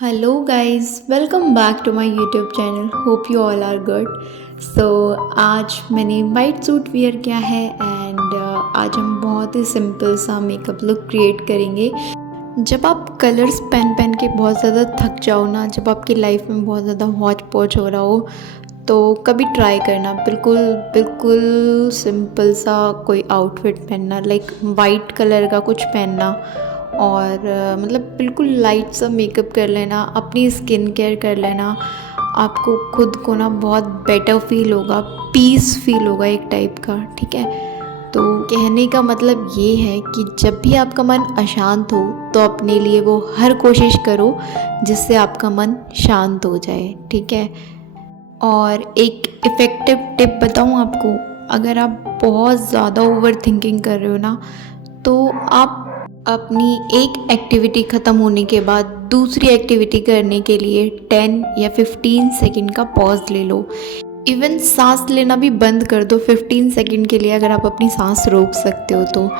Hello guys, welcome back to my YouTube channel. Hope you all are good. So आज मैंने white suit where किया है and आज हम बहुत ही सिंपल सा मेकअप लुक क्रिएट करेंगे। जब आप कलर्स पहन के बहुत ज़्यादा थक जाओ ना, जब आपकी लाइफ में बहुत ज़्यादा हौच पौच हो रहा हो, तो कभी ट्राई करना बिल्कुल बिल्कुल सिंपल सा कोई आउटफिट पहनना, लाइक वाइट कलर का कुछ पहनना और मतलब बिल्कुल लाइट सा मेकअप कर लेना, अपनी स्किन केयर कर लेना। आपको खुद को ना बहुत बेटर फील होगा, पीस फील होगा एक टाइप का, ठीक है। तो कहने का मतलब ये है कि जब भी आपका मन अशांत हो तो अपने लिए वो हर कोशिश करो जिससे आपका मन शांत हो जाए, ठीक है। और एक इफ़ेक्टिव टिप बताऊँ आपको, अगर आप बहुत ज़्यादा ओवर थिंकिंग कर रहे हो ना, तो आप अपनी एक एक्टिविटी ख़त्म होने के बाद दूसरी एक्टिविटी करने के लिए 10 या 15 सेकंड का पॉज ले लो। इवन सांस लेना भी बंद कर दो 15 सेकंड के लिए, अगर आप अपनी सांस रोक सकते हो तो।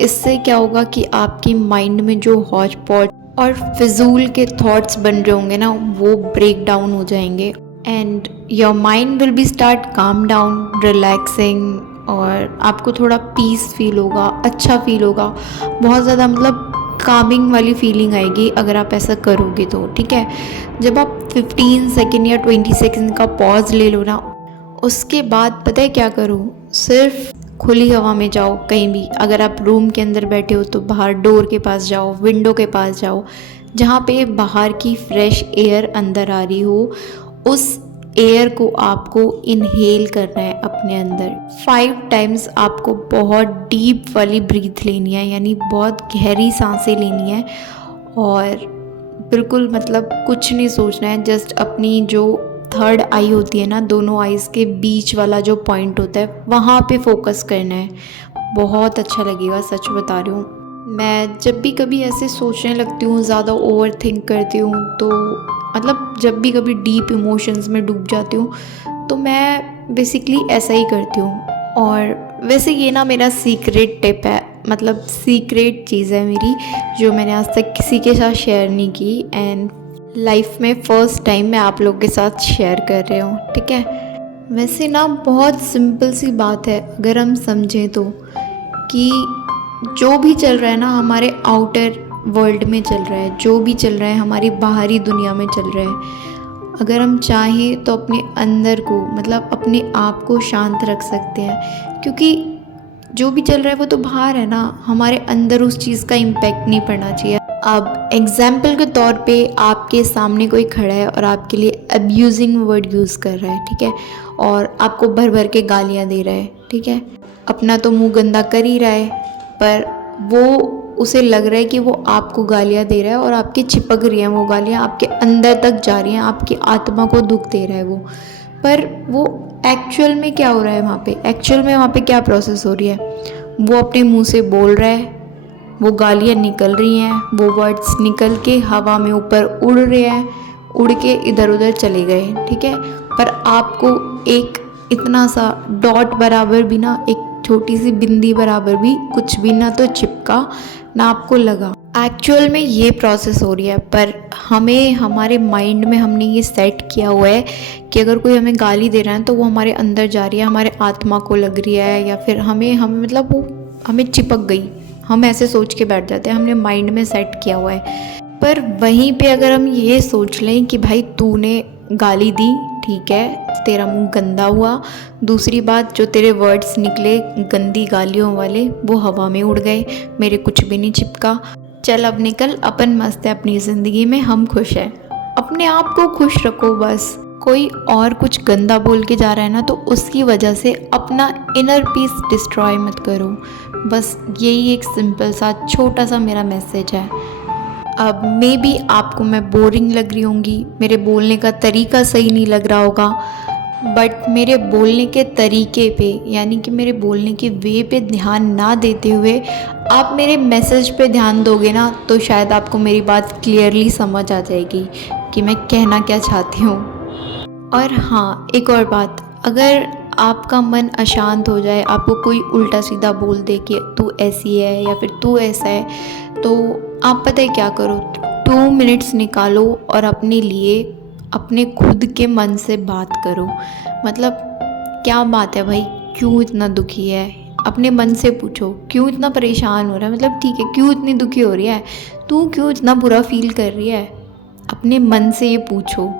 इससे क्या होगा कि आपकी माइंड में जो हौच पौच और फिजूल के थॉट्स बन रहे होंगे ना, वो ब्रेक डाउन हो जाएंगे and your mind will be start calm down, relaxing, और आपको थोड़ा पीस फील होगा, अच्छा फील होगा, बहुत ज़्यादा मतलब कामिंग वाली फीलिंग आएगी अगर आप ऐसा करोगे तो, ठीक है। जब आप 15 सेकेंड या 20 सेकेंड का पॉज ले लो ना, उसके बाद पता है क्या करो, सिर्फ खुली हवा में जाओ कहीं भी। अगर आप रूम के अंदर बैठे हो तो बाहर डोर के पास जाओ, विंडो के पास जाओ, जहाँ पे बाहर की फ्रेश एयर अंदर आ रही हो, उस एयर को आपको इनहेल करना है अपने अंदर 5 टाइम्स। आपको बहुत डीप वाली ब्रीथ लेनी है, यानी बहुत गहरी सांसें लेनी है और बिल्कुल मतलब कुछ नहीं सोचना है। जस्ट अपनी जो थर्ड आई होती है ना, दोनों आईज़ के बीच वाला जो पॉइंट होता है, वहाँ पे फोकस करना है। बहुत अच्छा लगेगा, सच बता रही हूँ। मैं जब भी कभी ऐसे सोचने लगती हूँ, ज़्यादा ओवर थिंक करती हूँ, तो मतलब जब भी कभी डीप इमोशंस में डूब जाती हूँ, तो मैं बेसिकली ऐसा ही करती हूँ। और वैसे ये ना मेरा सीक्रेट टिप है, मतलब सीक्रेट चीज़ है मेरी, जो मैंने आज तक किसी के साथ शेयर नहीं की एंड लाइफ में फ़र्स्ट टाइम मैं आप लोगों के साथ शेयर कर रही हूँ, ठीक है। वैसे ना बहुत सिंपल सी बात है अगर हम समझें तो, कि जो भी चल रहा है ना हमारे आउटर वर्ल्ड में चल रहा है, जो भी चल रहा है हमारी बाहरी दुनिया में चल रहा है, अगर हम चाहें तो अपने अंदर को, मतलब अपने आप को शांत रख सकते हैं। क्योंकि जो भी चल रहा है वो तो बाहर है ना, हमारे अंदर उस चीज़ का इम्पैक्ट नहीं पड़ना चाहिए। अब एग्जाम्पल के तौर पे आपके सामने कोई खड़ा है और आपके लिए अब्यूजिंग वर्ड यूज़ कर रहा है, ठीक है, और आपको भर भर के गालियाँ दे रहा है, ठीक है। अपना तो मुंह गंदा कर ही रहा है, पर वो उसे लग रहा है कि वो आपको गालियाँ दे रहा है और आपकी चिपक रही हैं वो गालियाँ, आपके अंदर तक जा रही हैं, आपकी आत्मा को दुख दे रहा है वो। पर वो एक्चुअल में क्या हो रहा है वहाँ पे, एक्चुअल में वहाँ पे क्या प्रोसेस हो रही है, वो अपने मुंह से बोल रहा है, वो गालियाँ निकल रही हैं, वो वर्ड्स निकल के हवा में ऊपर उड़ रहे हैं, उड़ के इधर उधर चले गए, ठीक है। पर आपको एक इतना सा डॉट बराबर भी ना, एक छोटी सी बिंदी बराबर भी कुछ भी ना तो चिपका, ना आपको लगा। एक्चुअल में ये प्रोसेस हो रही है, पर हमें हमारे माइंड में हमने ये सेट किया हुआ है कि अगर कोई हमें गाली दे रहा है तो वो हमारे अंदर जा रही है, हमारे आत्मा को लग रही है, या फिर हमें हमें मतलब वो हमें चिपक गई। हम ऐसे सोच के बैठ जाते हैं, हमने माइंड में सेट किया हुआ है। पर वहीं पे अगर हम ये सोच लें कि भाई तूने गाली दी, ठीक है, तेरा मुंह गंदा हुआ, दूसरी बात जो तेरे वर्ड्स निकले गंदी गालियों वाले वो हवा में उड़ गए, मेरे कुछ भी नहीं चिपका, चल अब निकल, अपन मस्त है अपनी ज़िंदगी में, हम खुश हैं। अपने आप को खुश रखो बस। कोई और कुछ गंदा बोल के जा रहा है ना, तो उसकी वजह से अपना इनर पीस डिस्ट्रॉय मत करो। बस यही एक सिंपल सा छोटा सा मेरा मैसेज है। अब मे बी आपको मैं बोरिंग लग रही होंगी, मेरे बोलने का तरीका सही नहीं लग रहा होगा, बट मेरे बोलने के तरीके पे, यानी कि मेरे बोलने के वे पे ध्यान ना देते हुए आप मेरे मैसेज पे ध्यान दोगे ना, तो शायद आपको मेरी बात क्लियरली समझ आ जाएगी कि मैं कहना क्या चाहती हूँ। और हाँ, एक और बात, अगर आपका मन अशांत हो जाए, आपको कोई उल्टा सीधा बोल दे कि तू ऐसी है या फिर तू ऐसा है, तो आप पता है क्या करो, 2 मिनट्स निकालो और अपने लिए, अपने खुद के मन से बात करो। मतलब क्या बात है भाई, क्यों इतना दुखी है? अपने मन से पूछो, क्यों इतना परेशान हो रहा है? मतलब ठीक है, क्यों इतनी दुखी हो रही है? तू क्यों इतना बुरा फील कर रही है? अपने मन से ये पूछो।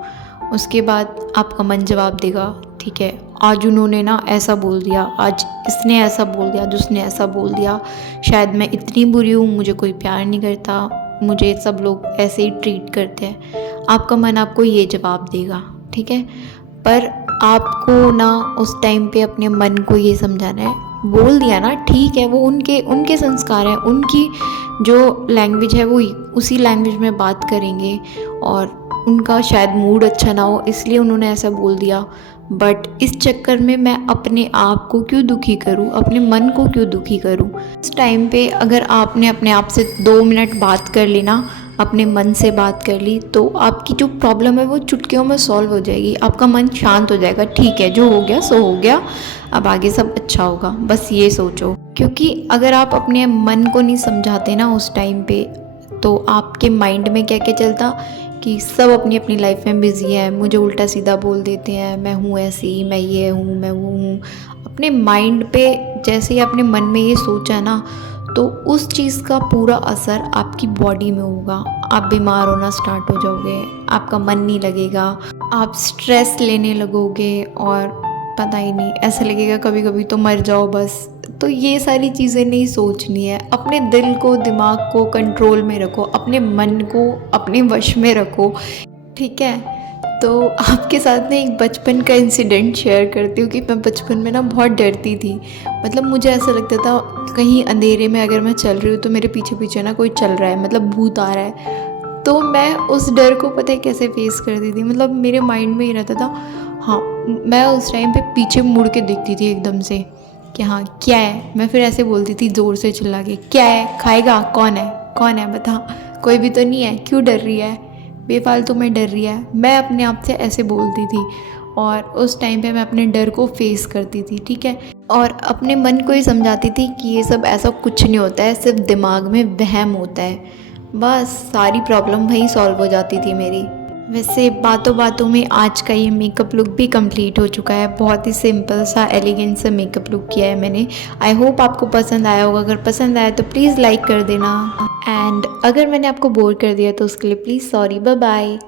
उसके बाद आपका मन जवाब देगा, ठीक है, आज उन्होंने ना ऐसा बोल दिया, आज इसने ऐसा बोल दिया, आज उसने ऐसा बोल दिया, शायद मैं इतनी बुरी हूँ, मुझे कोई प्यार नहीं करता, मुझे सब लोग ऐसे ही ट्रीट करते हैं। आपका मन आपको ये जवाब देगा, ठीक है। पर आपको ना उस टाइम पे अपने मन को ये समझाना है, बोल दिया ना, ठीक है, वो उनके उनके संस्कार हैं, उनकी जो लैंग्वेज है वो उसी लैंग्वेज में बात करेंगे, और उनका शायद मूड अच्छा ना हो इसलिए उन्होंने ऐसा बोल दिया। बट इस चक्कर में मैं अपने आप को क्यों दुखी करूं, अपने मन को क्यों दुखी करूं? इस टाइम पे अगर आपने अपने आप से 2 मिनट बात कर ली ना, अपने मन से बात कर ली, तो आपकी जो प्रॉब्लम है वो चुटकियों में सॉल्व हो जाएगी। आपका मन शांत हो जाएगा, ठीक है, जो हो गया सो हो गया, अब आगे सब अच्छा होगा, बस ये सोचो। क्योंकि अगर आप अपने मन को नहीं समझाते ना उस टाइम पे, तो आपके माइंड में क्या क्या चलता कि सब अपनी अपनी लाइफ में बिज़ी है, मुझे उल्टा सीधा बोल देते हैं, मैं हूँ ऐसी, मैं ये हूँ, मैं वो हूँ। अपने माइंड पे जैसे ही अपने मन में ये सोचा ना, तो उस चीज़ का पूरा असर आपकी बॉडी में होगा। आप बीमार होना स्टार्ट हो जाओगे, आपका मन नहीं लगेगा, आप स्ट्रेस लेने लगोगे, और पता ही नहीं, ऐसा लगेगा कभी कभी तो मर जाओ बस। तो ये सारी चीज़ें नहीं सोचनी है। अपने दिल को, दिमाग को कंट्रोल में रखो, अपने मन को अपने वश में रखो, ठीक है। तो आपके साथ ना एक बचपन का इंसिडेंट शेयर करती हूँ कि मैं बचपन में ना बहुत डरती थी। मतलब मुझे ऐसा लगता था कहीं अंधेरे में अगर मैं चल रही हूँ तो मेरे पीछे पीछे ना कोई चल रहा है, मतलब भूत आ रहा है। तो मैं उस डर को पता है कैसे फेस करती थी, मतलब मेरे माइंड में ही रहता था। हाँ, मैं उस टाइम पे पीछे मुड़ के देखती थी एकदम से कि हाँ क्या है। मैं फिर ऐसे बोलती थी ज़ोर से चिल्ला के, क्या है, खाएगा, कौन है, कौन है, बता, कोई भी तो नहीं है, क्यों डर रही है, बेफालतू में डर रही है। मैं अपने आप से ऐसे बोलती थी, और उस टाइम पे मैं अपने डर को फेस करती थी, ठीक है। और अपने मन को ही समझाती थी कि ये सब ऐसा कुछ नहीं होता है, सिर्फ दिमाग में वहम होता है। बस सारी प्रॉब्लम वहीं सॉल्व हो जाती थी मेरी। वैसे बातों बातों में आज का ये मेकअप लुक भी कंप्लीट हो चुका है। बहुत ही सिंपल सा एलिगेंट सा मेकअप लुक किया है मैंने। आई होप आपको पसंद आया होगा। अगर पसंद आया तो प्लीज़ लाइक कर देना, एंड अगर मैंने आपको बोर कर दिया तो उसके लिए प्लीज़ सॉरी। Bye bye.